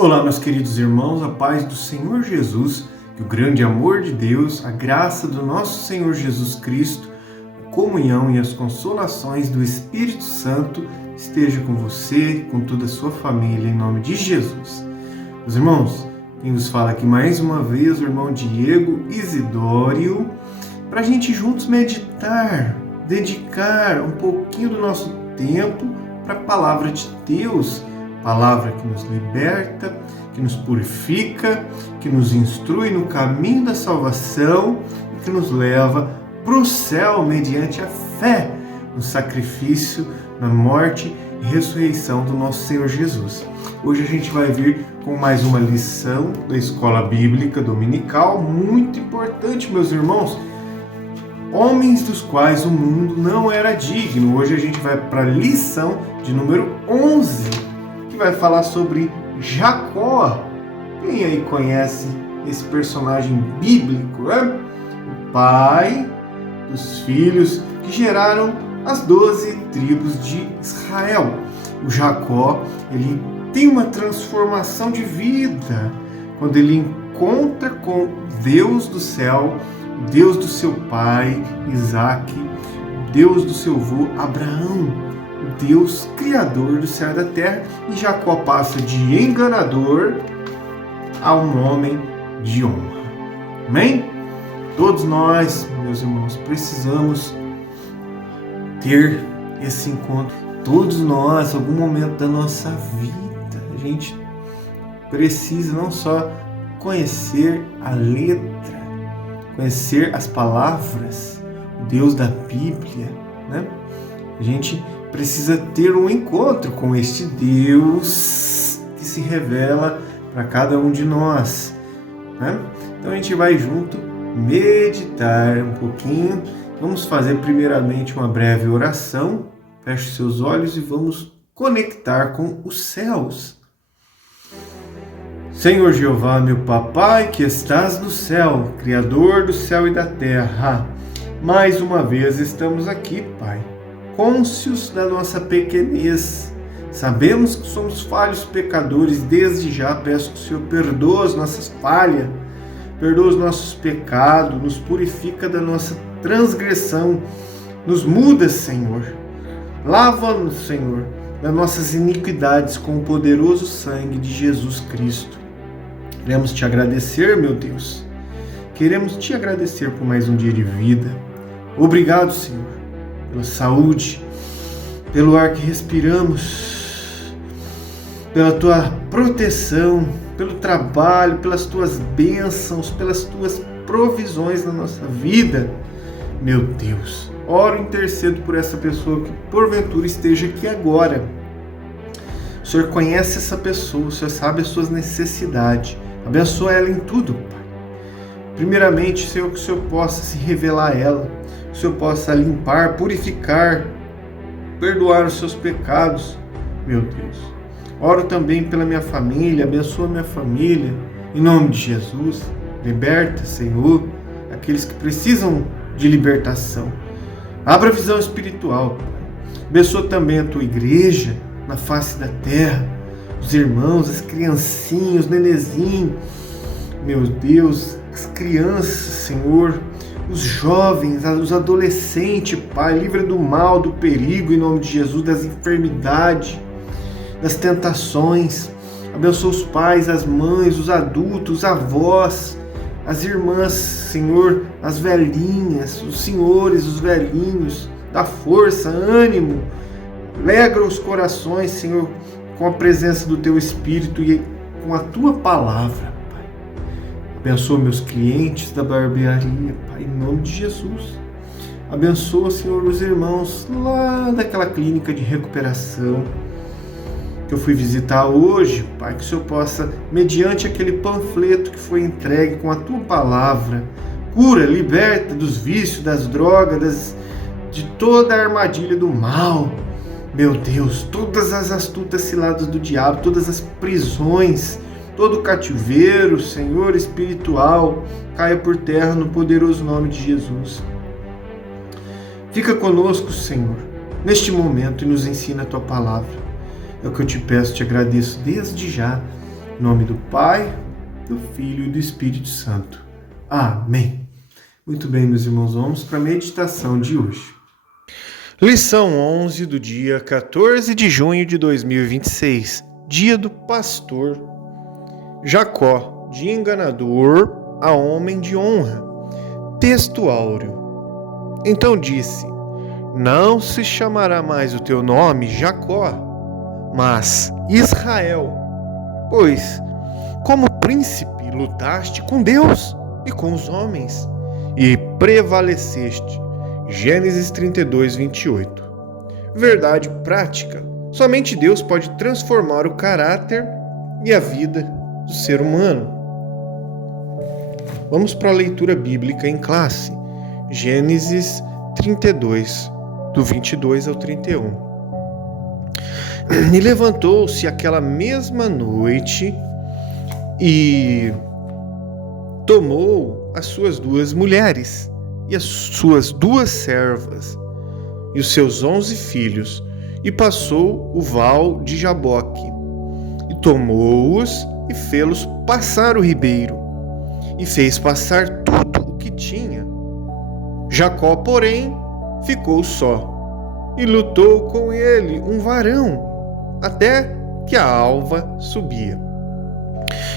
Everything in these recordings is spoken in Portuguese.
Olá, meus queridos irmãos, a paz do Senhor Jesus, que o grande amor de Deus, a graça do nosso Senhor Jesus Cristo, a comunhão e as consolações do Espírito Santo esteja com você, com toda a sua família, em nome de Jesus. Meus irmãos, quem vos fala aqui mais uma vez, o irmão Diego Isidório, para a gente juntos meditar, dedicar um pouquinho do nosso tempo para a palavra de Deus, palavra que nos liberta, que nos purifica, que nos instrui no caminho da salvação e que nos leva para o céu mediante a fé no sacrifício, na morte e ressurreição do nosso Senhor Jesus. Hoje a gente vai vir com mais uma lição da Escola Bíblica Dominical, muito importante, meus irmãos. Homens dos quais o mundo não era digno. Hoje a gente vai para a lição de número 11, vai falar sobre Jacó. Quem aí conhece esse personagem bíblico, né? O pai dos filhos que geraram as 12 tribos de Israel. O Jacó, ele tem uma transformação de vida quando ele encontra com Deus do céu, Deus do seu pai Isaac, Deus do seu avô Abraão, Deus criador do céu e da terra, e Jacó passa de enganador a um homem de honra. Amém? Todos nós, meus irmãos, precisamos ter esse encontro. Todos nós, em algum momento da nossa vida, a gente precisa não só conhecer a letra, conhecer as palavras, o Deus da Bíblia, né? A gente precisa ter um encontro com este Deus que se revela para cada um de nós, né? Então a gente vai junto meditar um pouquinho. Vamos fazer primeiramente uma breve oração. Feche seus olhos e vamos conectar com os céus. Senhor Jeová, meu papai, que estás no céu, Criador do céu e da terra, mais uma vez estamos aqui, Pai, cônscios da nossa pequenez. Sabemos que somos falhos pecadores. Desde já peço que o Senhor perdoa as nossas falhas, perdoa os nossos pecados, nos purifica da nossa transgressão, nos muda, Senhor. Lava-nos, Senhor, das nossas iniquidades com o poderoso sangue de Jesus Cristo. Queremos te agradecer, meu Deus. Queremos te agradecer por mais um dia de vida. Obrigado, Senhor, pela saúde, pelo ar que respiramos, pela tua proteção, pelo trabalho, pelas tuas bênçãos, pelas tuas provisões na nossa vida. Meu Deus, oro e intercedo por essa pessoa que porventura esteja aqui agora. O Senhor conhece essa pessoa, o Senhor sabe as suas necessidades. Abençoa ela em tudo, Pai. Primeiramente, Senhor, que o Senhor possa se revelar a ela, que o Senhor possa limpar, purificar, perdoar os seus pecados, meu Deus. Oro também pela minha família, abençoa minha família, em nome de Jesus. Liberta, Senhor, aqueles que precisam de libertação. Abra a visão espiritual, Pai. Abençoa também a tua igreja na face da terra, os irmãos, as criancinhas, os nenezinhos, meu Deus, as crianças, Senhor, os jovens, os adolescentes, Pai, livra do mal, do perigo, em nome de Jesus, das enfermidades, das tentações. Abençoa os pais, as mães, os adultos, os avós, as irmãs, Senhor, as velhinhas, os senhores, os velhinhos. Dá força, ânimo, alegra os corações, Senhor, com a presença do Teu Espírito e com a Tua Palavra, Pai. Abençoa meus clientes da barbearia, Pai, em nome de Jesus. Abençoa, Senhor, os irmãos lá daquela clínica de recuperação que eu fui visitar hoje, Pai, que o Senhor possa, mediante aquele panfleto que foi entregue com a Tua Palavra, cura, liberta dos vícios, das drogas, de toda a armadilha do mal. Meu Deus, todas as astutas ciladas do diabo, todas as prisões, todo o cativeiro, Senhor, espiritual, caia por terra no poderoso nome de Jesus. Fica conosco, Senhor, neste momento e nos ensina a Tua Palavra. É o que eu te peço, te agradeço desde já, Em nome do Pai, do Filho e do Espírito Santo. Amém. Muito bem, meus irmãos, vamos para a meditação de hoje. Lição 11 do dia 14 de junho de 2026, dia do pastor. Jacó, de enganador a homem de honra. Texto áureo. Então disse: não se chamará mais o teu nome Jacó, mas Israel, pois como príncipe lutaste com Deus e com os homens e prevaleceste. Gênesis 32, 28. Verdade prática. Somente Deus pode transformar o caráter e a vida do ser humano. Vamos para a leitura bíblica em classe. Gênesis 32, do 22 ao 31. E levantou-se aquela mesma noite e tomou as suas 2 mulheres e as suas 2 servas e os seus 11 filhos, e passou o val de Jaboque, e tomou-os e fê-los passar o ribeiro, e fez passar tudo o que tinha. Jacó, porém, ficou só, e lutou com ele um varão, até que a alva subia.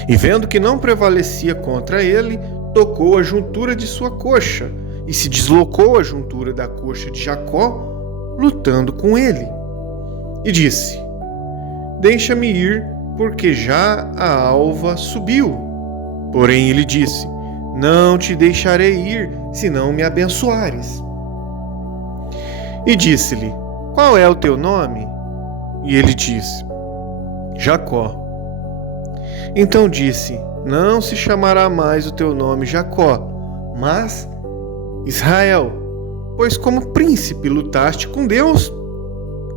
E vendo que não prevalecia contra ele, tocou a juntura de sua coxa, e se deslocou a juntura da coxa de Jacó, lutando com ele. E disse: deixa-me ir, porque já a alva subiu. Porém ele disse: não te deixarei ir, se não me abençoares. E disse-lhe: qual é o teu nome? E ele disse: Jacó. Então disse: não se chamará mais o teu nome Jacó, mas Israel, pois como príncipe lutaste com Deus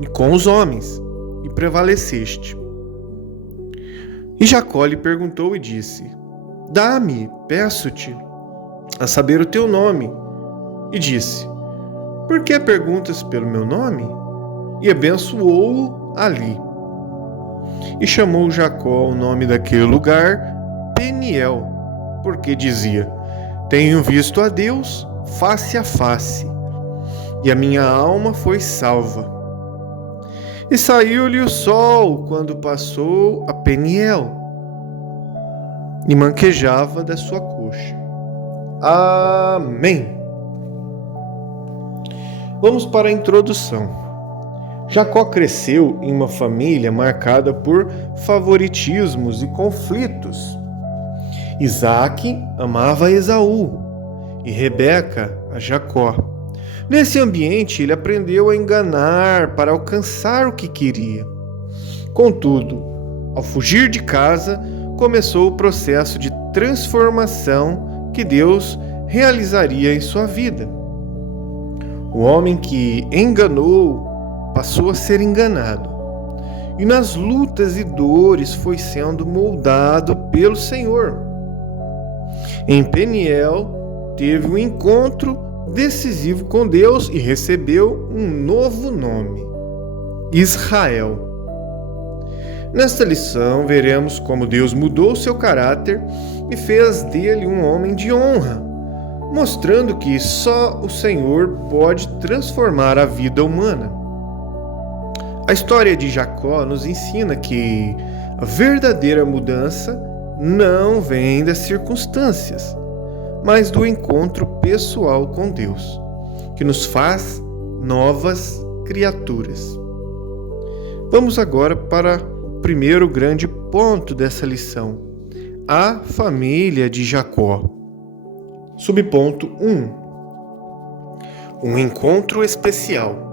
e com os homens, e prevaleceste. E Jacó lhe perguntou e disse: dá-me, peço-te, a saber o teu nome. E disse: por que perguntas pelo meu nome? E abençoou-o ali. E chamou Jacó o nome daquele lugar Peniel, porque dizia: tenho visto a Deus face a face, e a minha alma foi salva. E saiu-lhe o sol quando passou a Peniel, e manquejava da sua coxa. Amém. Vamos para a introdução. Jacó cresceu em uma família marcada por favoritismos e conflitos. Isaque amava Esaú e Rebeca a Jacó. Nesse ambiente, ele aprendeu a enganar para alcançar o que queria. Contudo, ao fugir de casa, começou o processo de transformação que Deus realizaria em sua vida. O homem que enganou passou a ser enganado, e nas lutas e dores foi sendo moldado pelo Senhor. Em Peniel, teve um encontro decisivo com Deus e recebeu um novo nome: Israel. Nesta lição, veremos como Deus mudou seu caráter e fez dele um homem de honra, mostrando que só o Senhor pode transformar a vida humana. A história de Jacó nos ensina que a verdadeira mudança não vem das circunstâncias, mas do encontro pessoal com Deus, que nos faz novas criaturas. Vamos agora para o primeiro grande ponto dessa lição: a família de Jacó. Subponto 1. Um encontro especial.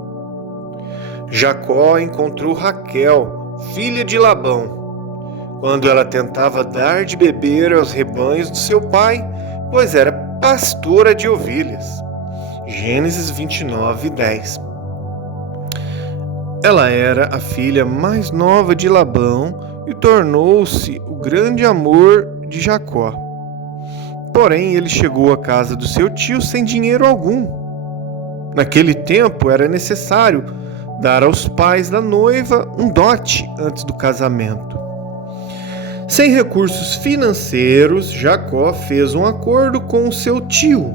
Jacó encontrou Raquel, filha de Labão, quando ela tentava dar de beber aos rebanhos do seu pai, pois era pastora de ovelhas. Gênesis 29, 10. Ela era a filha mais nova de Labão e tornou-se o grande amor de Jacó. Porém, ele chegou à casa do seu tio sem dinheiro algum. Naquele tempo, era necessário dar aos pais da noiva um dote antes do casamento. Sem recursos financeiros, Jacó fez um acordo com o seu tio,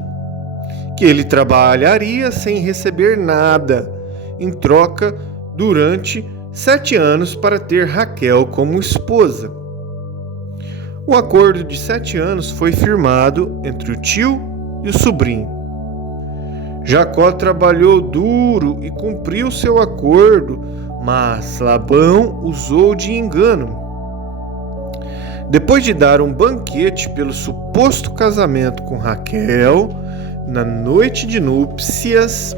que ele trabalharia sem receber nada, em troca durante 7 anos para ter Raquel como esposa. O acordo de 7 anos foi firmado entre o tio e o sobrinho. Jacó trabalhou duro e cumpriu seu acordo, mas Labão usou de engano. Depois de dar um banquete pelo suposto casamento com Raquel, na noite de núpcias,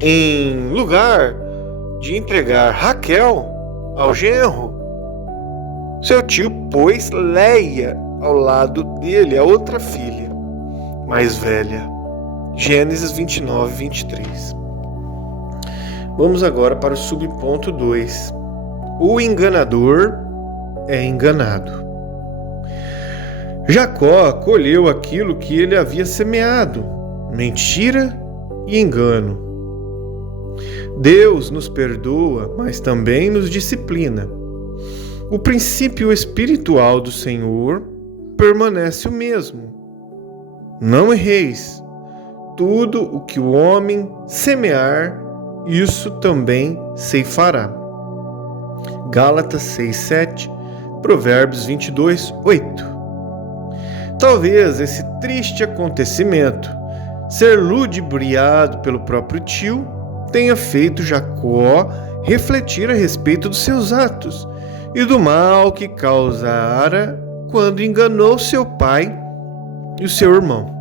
em lugar de entregar Raquel ao genro, seu tio pôs Leia ao lado dele, a outra filha mais velha. Gênesis 29, 23. Vamos agora para o subponto 2. O enganador é enganado. Jacó colheu aquilo que ele havia semeado: mentira e engano. Deus nos perdoa, mas também nos disciplina. O princípio espiritual do Senhor permanece o mesmo. Não erreis. Tudo o que o homem semear, isso também ceifará. Gálatas 6:7, Provérbios 22:8. Talvez esse triste acontecimento, ser ludibriado pelo próprio tio, tenha feito Jacó refletir a respeito dos seus atos e do mal que causara quando enganou seu pai e o seu irmão.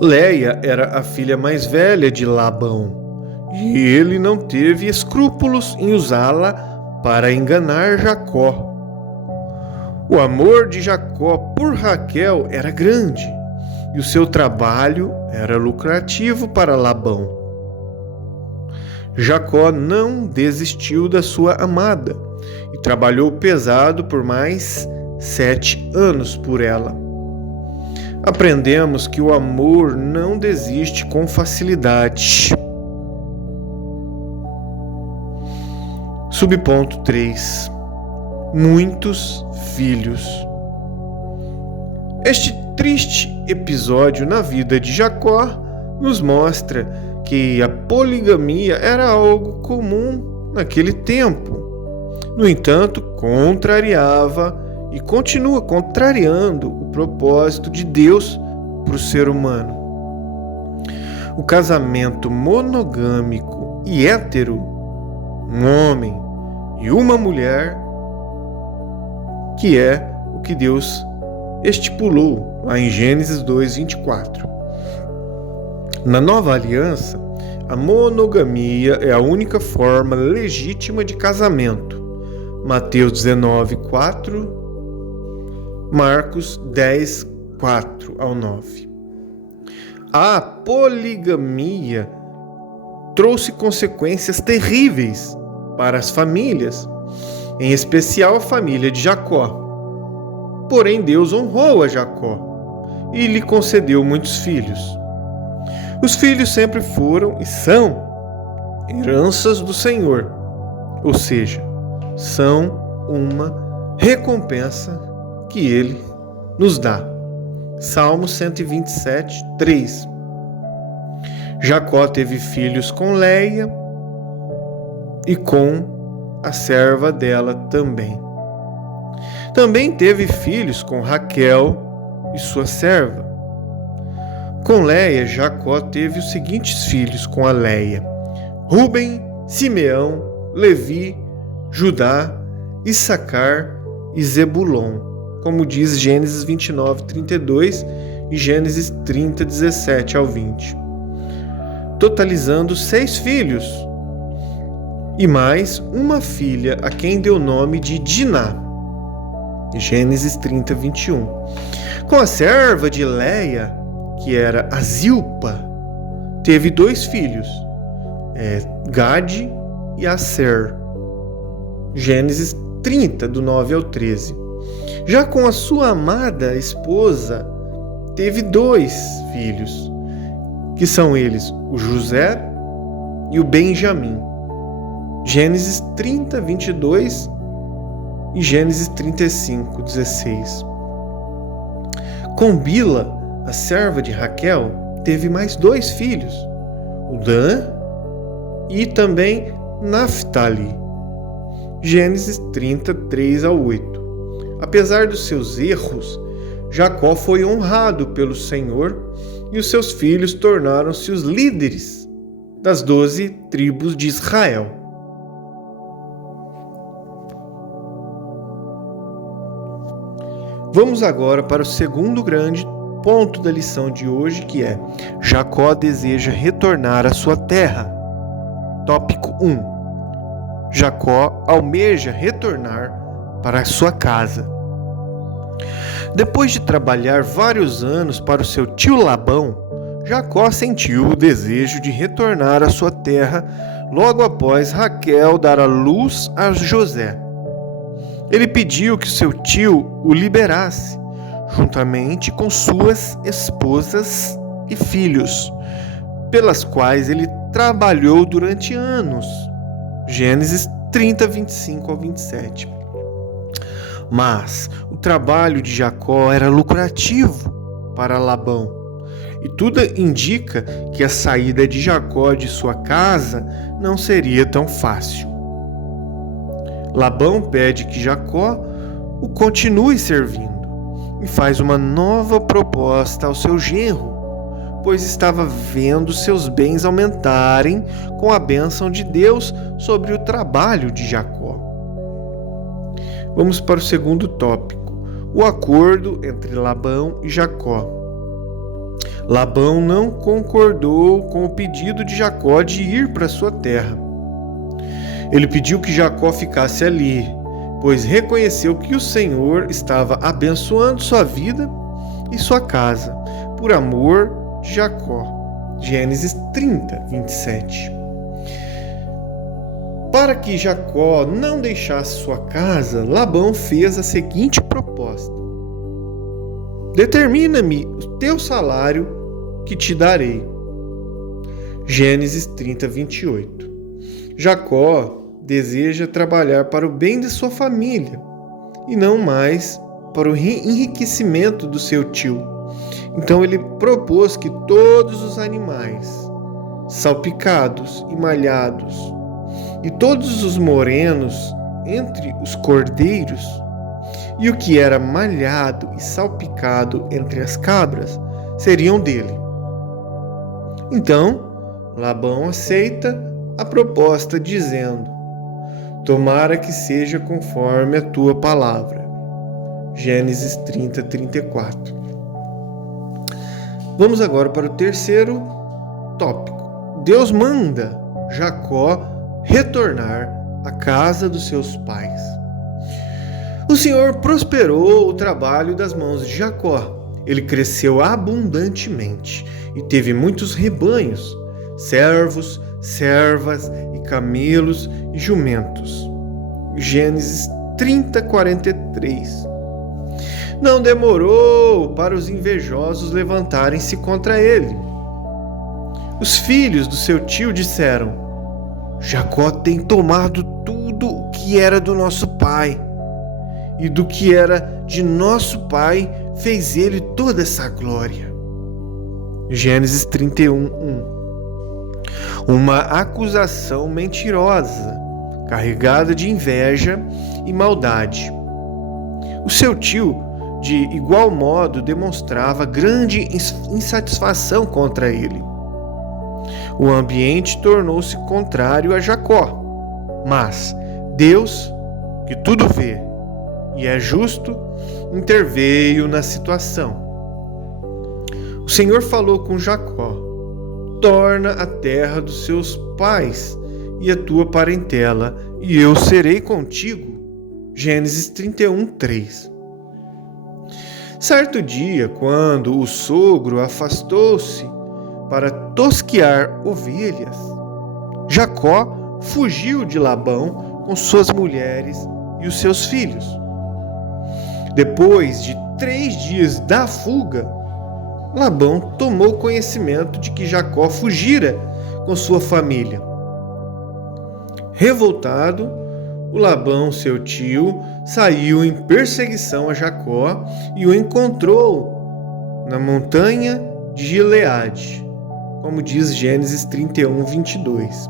Leia era a filha mais velha de Labão, e ele não teve escrúpulos em usá-la para enganar Jacó. O amor de Jacó por Raquel era grande, e o seu trabalho era lucrativo para Labão. Jacó não desistiu da sua amada e trabalhou pesado por mais 7 anos por ela. Aprendemos que o amor não desiste com facilidade. Subponto 3. Muitos filhos. Este triste episódio na vida de Jacó nos mostra que a poligamia era algo comum naquele tempo. No entanto, contrariava e continua contrariando o propósito de Deus para o ser humano. O casamento monogâmico e hétero, um homem e uma mulher, que é o que Deus estipulou lá em Gênesis 2:24. Na nova aliança, a monogamia é a única forma legítima de casamento. Mateus 19:4, Marcos 10:4-9. A poligamia trouxe consequências terríveis para as famílias, em especial a família de Jacó. Porém, Deus honrou a Jacó e lhe concedeu muitos filhos. Os filhos sempre foram e são heranças do Senhor, ou seja, são uma recompensa que Ele nos dá. Salmo 127:3. Jacó teve filhos com Leia e com a serva dela também. Também teve filhos com Raquel e sua serva. Com Leia, Jacó teve os seguintes filhos com a Leia: Rúben, Simeão, Levi, Judá, Issacar e Zebulon, como diz Gênesis 29:32 e Gênesis 30:17-20. Totalizando 6 filhos, e mais uma filha a quem deu o nome de Diná. Gênesis 30:21. Com a serva de Leia, que era a Zilpa, teve 2 filhos, Gade e Aser. Gênesis 30, do 9 ao 13. Já com a sua amada esposa, teve 2 filhos, que são eles o José e o Benjamim. Gênesis 30, 22 e Gênesis 35, 16. Com Bila, a serva de Raquel, teve mais 2 filhos, o Dan e também Naftali. Gênesis 30, 3 a 8. Apesar dos seus erros, Jacó foi honrado pelo Senhor e os seus filhos tornaram-se os líderes das 12 tribos de Israel. Vamos agora para o segundo grande ponto da lição de hoje, que é: Jacó deseja retornar à sua terra. Tópico 1. Jacó almeja retornar para a sua casa. Depois de trabalhar vários anos para o seu tio Labão, Jacó sentiu o desejo de retornar à sua terra logo após Raquel dar à luz a José. Ele pediu que seu tio o liberasse, juntamente com suas esposas e filhos, pelas quais ele trabalhou durante anos. Gênesis 30, 25 ao 27. Mas o trabalho de Jacó era lucrativo para Labão, e tudo indica que a saída de Jacó de sua casa não seria tão fácil. Labão pede que Jacó o continue servindo e faz uma nova proposta ao seu genro, pois estava vendo seus bens aumentarem com a bênção de Deus sobre o trabalho de Jacó. Vamos para o segundo tópico: o acordo entre Labão e Jacó. Labão não concordou com o pedido de Jacó de ir para sua terra. Ele pediu que Jacó ficasse ali, pois reconheceu que o Senhor estava abençoando sua vida e sua casa, por amor de Jacó. Gênesis 30, 27. Para que Jacó não deixasse sua casa, Labão fez a seguinte proposta: determina-me o teu salário que te darei. Gênesis 30, 28. Jacó deseja trabalhar para o bem de sua família e não mais para o enriquecimento do seu tio. Então ele propôs que todos os animais salpicados e malhados e todos os morenos entre os cordeiros e o que era malhado e salpicado entre as cabras seriam dele. Então Labão aceita a proposta, dizendo: tomara que seja conforme a tua palavra. Gênesis 30, 34. Vamos agora para o terceiro tópico. Deus manda Jacó retornar à casa dos seus pais. O Senhor prosperou o trabalho das mãos de Jacó. Ele cresceu abundantemente e teve muitos rebanhos, servos, servas e camelos e jumentos. Gênesis 30, 43. Não demorou para os invejosos levantarem-se contra ele. Os filhos do seu tio disseram: Jacó tem tomado tudo o que era do nosso pai, e do que era de nosso pai fez ele toda essa glória. Gênesis 31, 1. Uma acusação mentirosa, carregada de inveja e maldade. O seu tio, de igual modo, demonstrava grande insatisfação contra ele. O ambiente tornou-se contrário a Jacó, mas Deus, que tudo vê e é justo, interveio na situação. O Senhor falou com Jacó: torna a terra dos seus pais e a tua parentela, e eu serei contigo. Gênesis 31, 3. Certo dia, quando o sogro afastou-se para tosquear ovelhas, Jacó fugiu de Labão com suas mulheres e os seus filhos. Depois de 3 dias da fuga, Labão tomou conhecimento de que Jacó fugira com sua família. Revoltado, o Labão, seu tio, saiu em perseguição a Jacó e o encontrou na montanha de Gileade, como diz Gênesis 31, 22.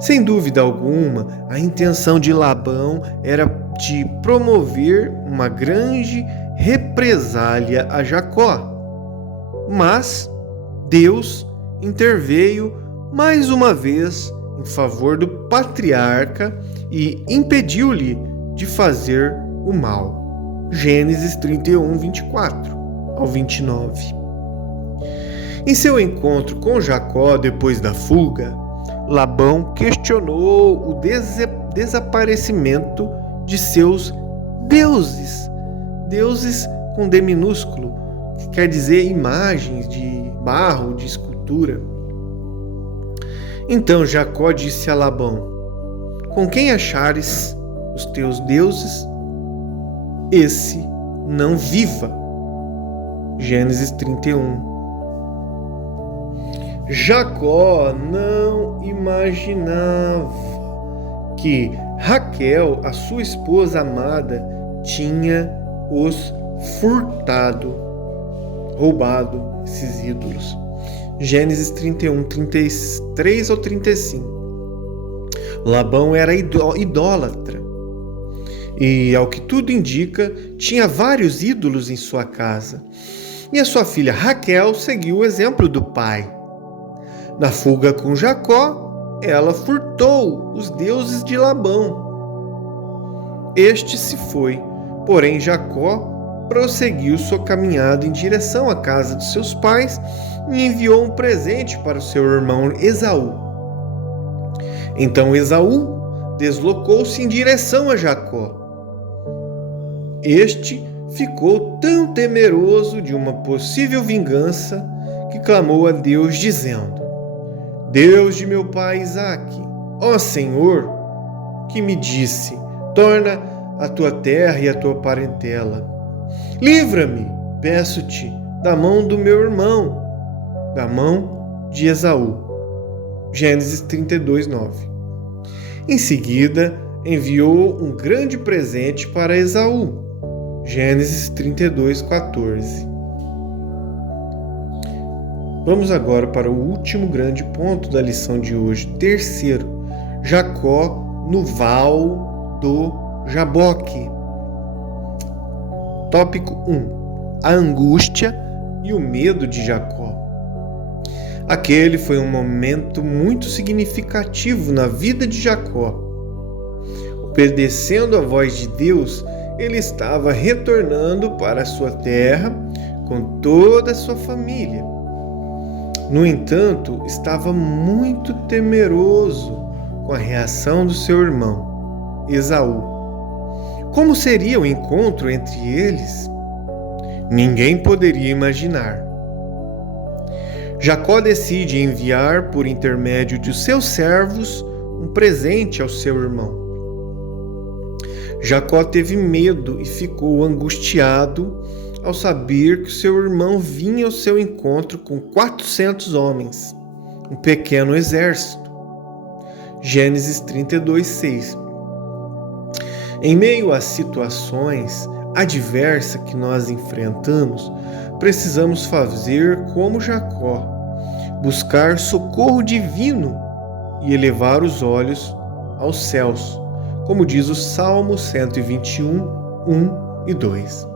Sem dúvida alguma, a intenção de Labão era de promover uma grande represália a Jacó. Mas Deus interveio mais uma vez em favor do patriarca e impediu-lhe de fazer o mal. Gênesis 31, 24 ao 29. Em seu encontro com Jacó depois da fuga, Labão questionou o desaparecimento de seus deuses. Deuses com D minúsculo, que quer dizer imagens de barro, de escultura. Então Jacó disse a Labão: com quem achares os teus deuses, esse não viva. Gênesis 31. Jacó não imaginava que Raquel, a sua esposa amada, tinha os furtado, roubado esses ídolos. Gênesis 31, 33 ao 35. Labão era idólatra e, ao que tudo indica, tinha vários ídolos em sua casa. E a sua filha Raquel seguiu o exemplo do pai. Na fuga com Jacó, ela furtou os deuses de Labão. Este se foi, porém Jacó prosseguiu sua caminhada em direção à casa de seus pais e enviou um presente para o seu irmão Esaú. Então Esaú deslocou-se em direção a Jacó. Este ficou tão temeroso de uma possível vingança que clamou a Deus dizendo: Deus de meu pai Isaque, ó Senhor, que me disse: torna a tua terra e a tua parentela. Livra-me, peço-te, da mão do meu irmão, da mão de Esaú. Gênesis 32, 9. Em seguida, enviou um grande presente para Esaú. Gênesis 32, 14. Vamos agora para o último grande ponto da lição de hoje. Terceiro, Jacó no val do Jaboque. Tópico 1. A angústia e o medo de Jacó. Aquele foi um momento muito significativo na vida de Jacó. Obedecendo à voz de Deus, ele estava retornando para a sua terra com toda a sua família. No entanto, estava muito temeroso com a reação do seu irmão, Esaú. Como seria o encontro entre eles? Ninguém poderia imaginar. Jacó decide enviar, por intermédio de seus servos, um presente ao seu irmão. Jacó teve medo e ficou angustiado ao saber que seu irmão vinha ao seu encontro com 400 homens, um pequeno exército. Gênesis 32, 6. Em meio às situações adversas que nós enfrentamos, precisamos fazer como Jacó, buscar socorro divino e elevar os olhos aos céus, como diz o Salmo 121, 1 e 2.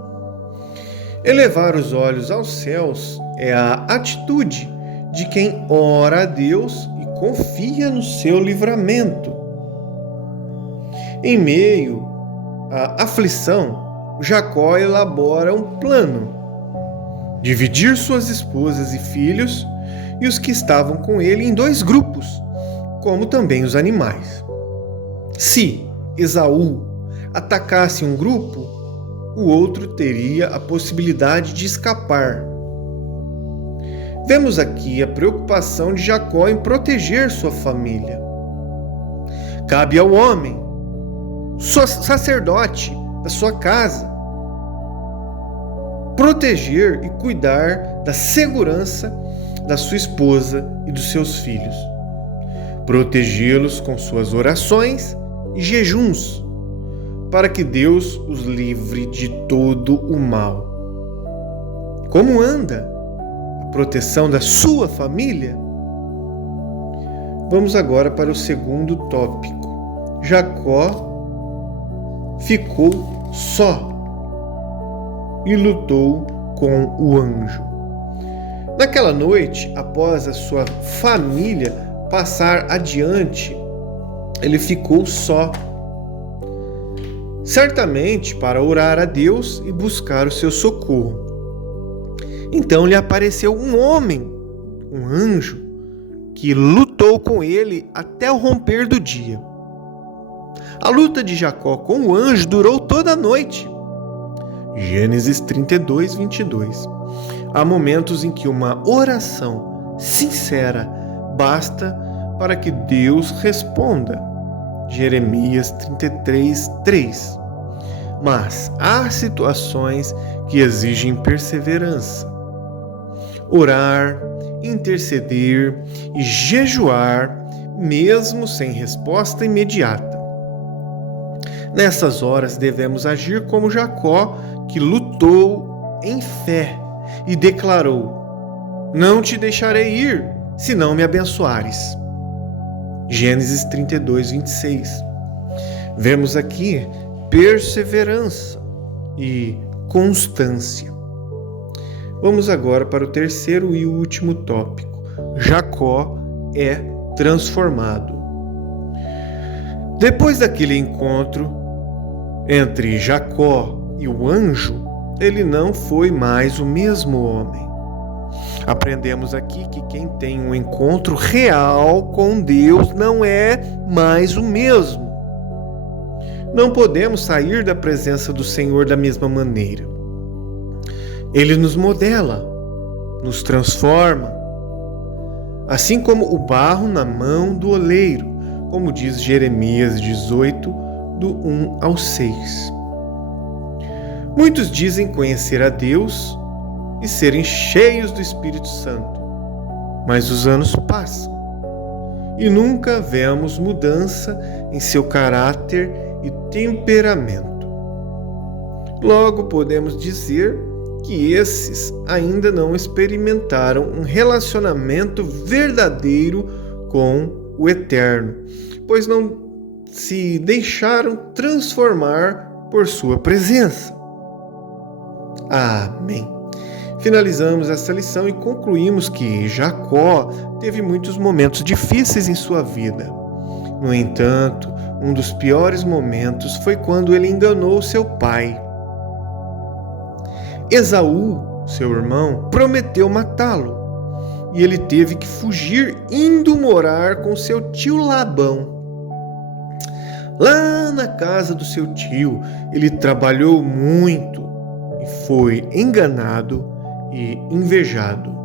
Elevar os olhos aos céus é a atitude de quem ora a Deus e confia no seu livramento. Em meio à aflição, Jacó elabora um plano: dividir suas esposas e filhos e os que estavam com ele em 2 grupos, como também os animais. Se Esaú atacasse um grupo, o outro teria a possibilidade de escapar. Vemos aqui a preocupação de Jacó em proteger sua família. Cabe ao homem, sacerdote da sua casa, proteger e cuidar da segurança da sua esposa e dos seus filhos. protegê-los com suas orações e jejuns, para que Deus os livre de todo o mal. Como anda a proteção da sua família? Vamos agora para o segundo tópico. Jacó ficou só e lutou com o anjo. Naquela noite, após a sua família passar adiante, ele ficou só, certamente para orar a Deus e buscar o seu socorro. Então lhe apareceu um homem, um anjo, que lutou com ele até o romper do dia. A luta de Jacó com o anjo durou toda a noite. Gênesis 32, 22. Há momentos em que uma oração sincera basta para que Deus responda. Jeremias 33, 3. Mas há situações que exigem perseverança. Orar, interceder e jejuar, mesmo sem resposta imediata. Nessas horas devemos agir como Jacó, que lutou em fé e declarou: não te deixarei ir, se não me abençoares. Gênesis 32, 26. Vemos aqui perseverança e constância. Vamos agora para o terceiro e último tópico. Jacó é transformado. Depois daquele encontro entre Jacó e o anjo, ele não foi mais o mesmo homem. Aprendemos aqui que quem tem um encontro real com Deus não é mais o mesmo. Não podemos sair da presença do Senhor da mesma maneira. Ele nos modela, nos transforma, assim como o barro na mão do oleiro, como diz Jeremias 18, do 1 ao 6. Muitos dizem conhecer a Deus e serem cheios do Espírito Santo, mas os anos passam e nunca vemos mudança em seu caráter e temperamento. Logo podemos dizer que esses ainda não experimentaram um relacionamento verdadeiro com o Eterno, pois não se deixaram transformar por sua presença. Amém. Finalizamos esta lição e concluímos que Jacó teve muitos momentos difíceis em sua vida. No entanto, um dos piores momentos foi quando ele enganou seu pai. Esaú, seu irmão, prometeu matá-lo e ele teve que fugir, indo morar com seu tio Labão. Lá na casa do seu tio, ele trabalhou muito e foi enganado e invejado.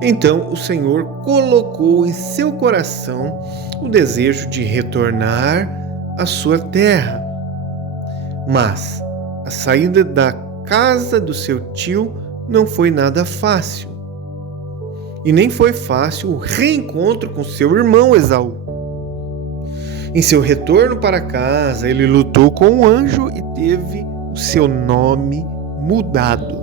Então o Senhor colocou em seu coração o desejo de retornar à sua terra. Mas a saída da casa do seu tio não foi nada fácil. E nem foi fácil o reencontro com seu irmão Esaú. Em seu retorno para casa, ele lutou com o anjo e teve o seu nome mudado.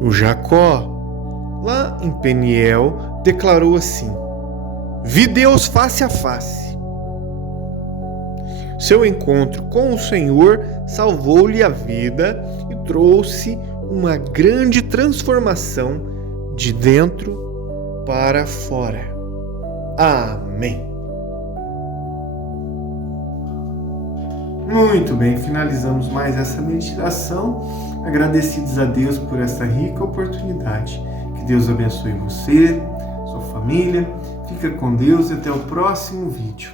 O Jacó, lá em Peniel, declarou assim: vi Deus face a face. Seu encontro com o Senhor salvou-lhe a vida e trouxe uma grande transformação de dentro para fora. Amém. Muito bem, finalizamos mais essa meditação, agradecidos a Deus por essa rica oportunidade. Que Deus abençoe você, sua família, fica com Deus e até o próximo vídeo.